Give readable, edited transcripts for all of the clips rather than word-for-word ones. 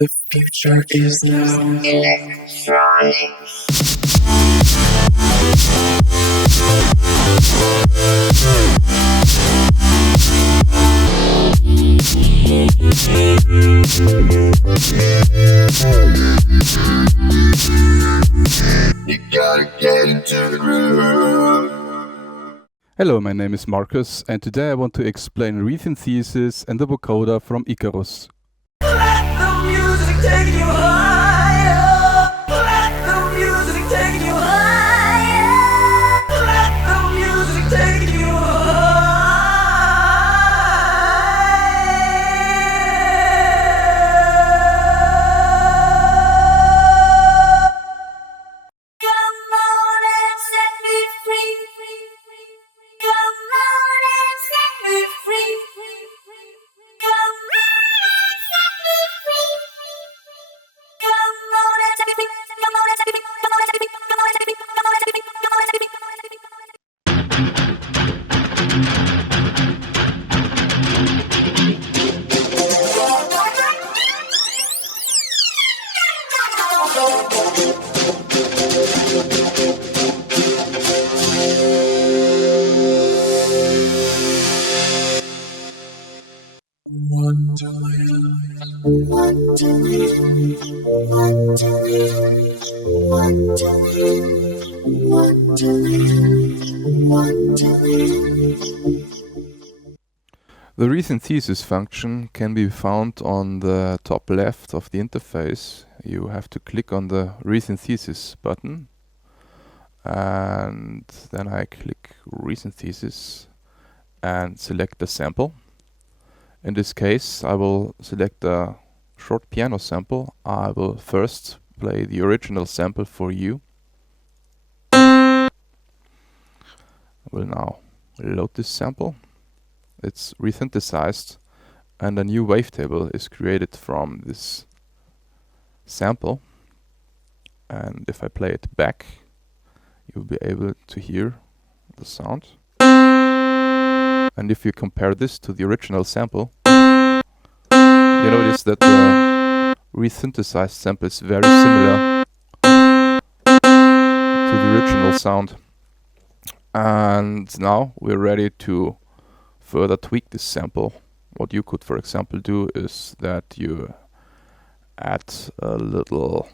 The future is now. You gotta get into the groove. Hello, my name is Marcus, and today I want to explain Resynthesis and the vocoder from Icarus. Let the music take you higher. Let the music take you higher. Let the music take you higher. Come on and set me free. Come on and set me free. Come on and set me free. Come on and set me free. Come on and set me free. Come on and set me free. Come on and set me free. Come on and set me free. Come on and set me free. Come on and set me free. The Resynthesis function can be found on the top left of the interface. You have to click on the Resynthesis button, and then I click Resynthesis and select the sample. In this case, I will select a short piano sample. I will first play the original sample for you. I will now load this sample. It's resynthesized, and a new wavetable is created from this sample. And if I play it back, you'll be able to hear the sound. And if you compare this to the original sample, you notice that the resynthesized sample is very similar to the original sound. And now we're ready to further tweak this sample. What you could, for example, do is that you add a little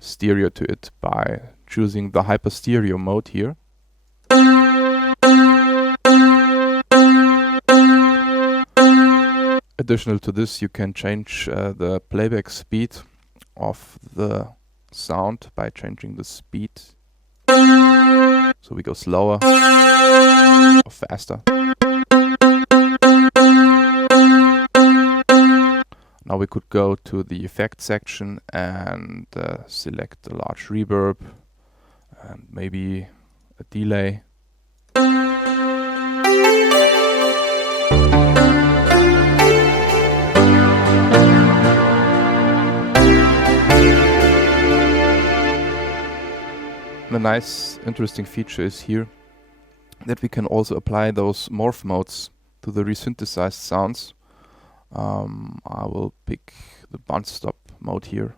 stereo to it by choosing the hyper stereo mode here. Additional to this, you can change the playback speed of the sound by changing the speed. So we go slower or faster. Now we could go to the effect section and select a large reverb and maybe a delay. The nice, interesting feature is here that we can also apply those morph modes to the resynthesized sounds. I will pick the bunch stop mode here.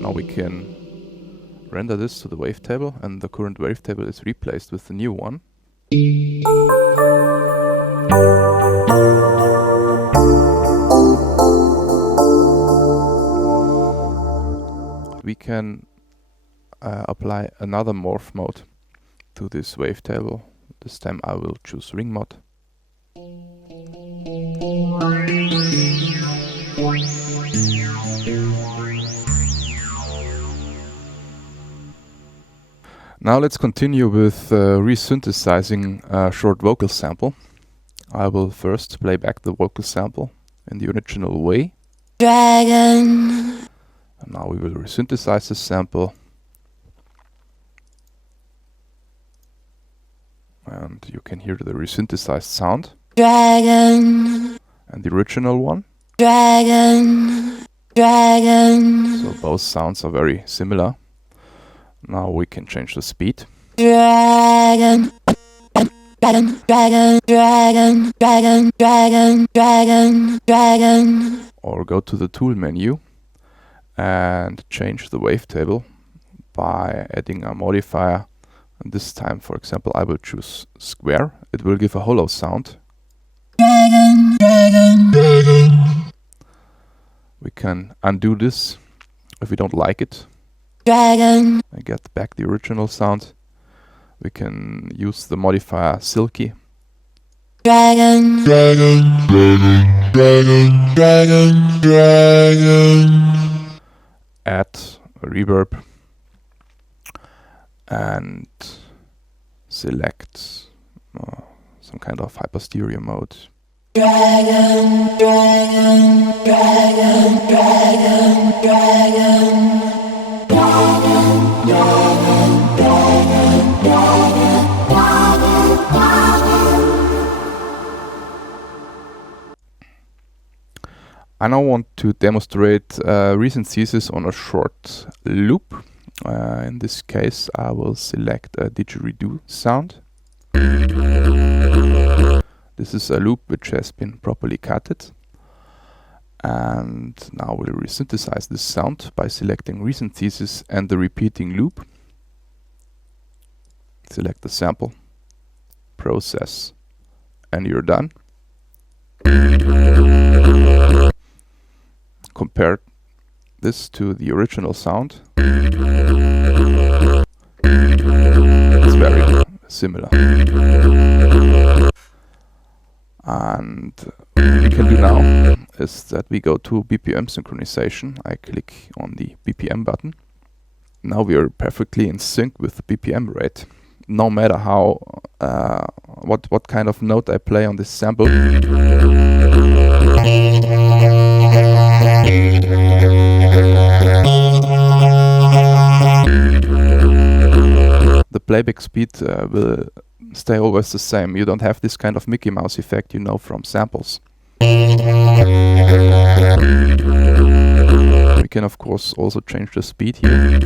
Now we can render this to the wavetable, and the current wavetable is replaced with the new one. We can apply another morph mode to this wavetable. This time I will choose ring mod. Now let's continue with resynthesizing a short vocal sample. I will first play back the vocal sample in the original way. Dragon. And now we will resynthesize this sample. And you can hear the resynthesized sound. Dragon. And the original one. Dragon. Dragon. So both sounds are very similar. Now we can change the speed. Dragon. Or go to the tool menu and change the wavetable by adding a modifier. And this time, for example, I will choose square. It will give a hollow sound. We can undo this if we don't like it and get back the original sound. We can use the modifier silky. Add a reverb and select some kind of hyperstereo mode. I now want to demonstrate Resynthesis on a short loop. In this case, I will select a didgeridoo sound. This is a loop which has been properly cutted. And now we'll resynthesize this sound by selecting Resynthesis and the repeating loop. Select the sample, process, and you're done. Compare this to the original sound. It's very similar. And what we can do now is that we go to BPM synchronization. I click on the BPM button. Now we are perfectly in sync with the BPM rate. No matter how what kind of note I play on this sample, the playback speed will stay always the same. You don't have this kind of Mickey Mouse effect you know from samples. We can of course also change the speed here.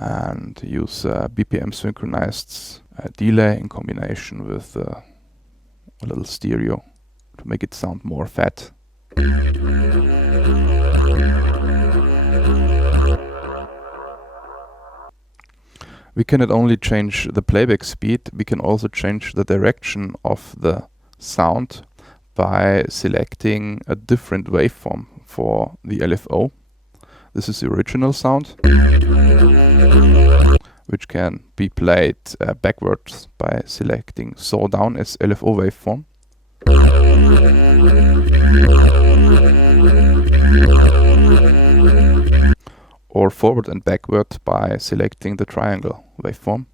And use BPM synchronized delay in combination with a little stereo to make it sound more fat. We can not only change the playback speed, we can also change the direction of the sound by selecting a different waveform for the LFO. This is the original sound, which can be played backwards by selecting saw down as LFO waveform. Or forward and backward by selecting the triangle waveform.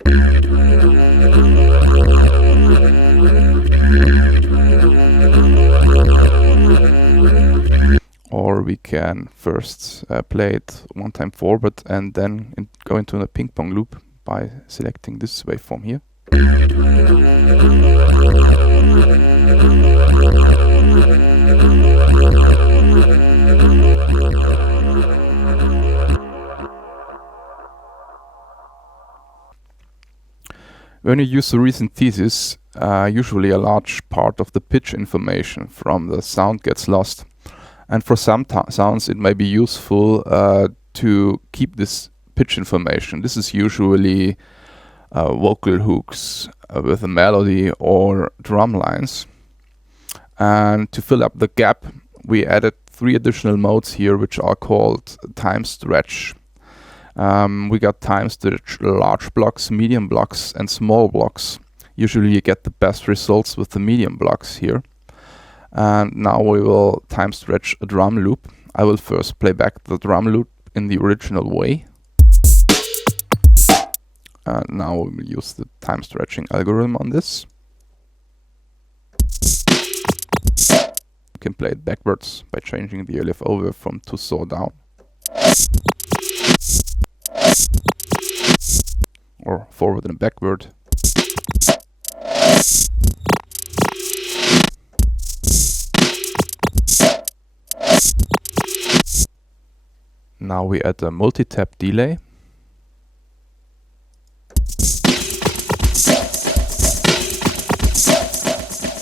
Or we can first play it one time forward and then go into a ping pong loop by selecting this waveform here. When you use the Resynthesis, usually a large part of the pitch information from the sound gets lost. And for some sounds it may be useful to keep this pitch information. This is usually vocal hooks with a melody or drum lines. And to fill up the gap, we added 3 additional modes here, which are called time stretch. We got time stretch large blocks, medium blocks, and small blocks. Usually you get the best results with the medium blocks here. And now we will time stretch a drum loop. I will first play back the drum loop in the original way. And now we will use the time stretching algorithm on this. You can play it backwards by changing the LFO waveform to saw down. Or forward and backward. Now we add a multi-tap delay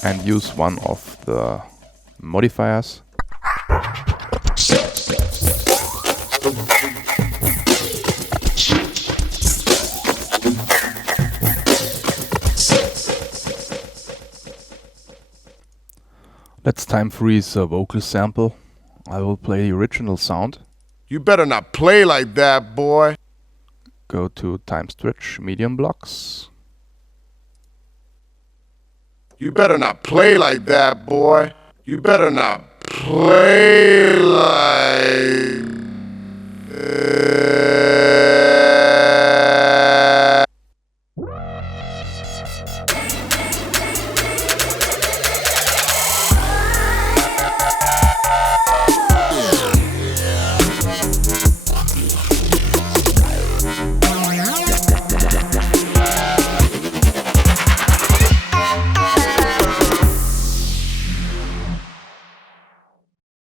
and use one of the modifiers. Let's time freeze a vocal sample. I will play the original sound. You better not play like that, boy. Go to time stretch medium blocks. You better not play like that, boy. You better not play like that.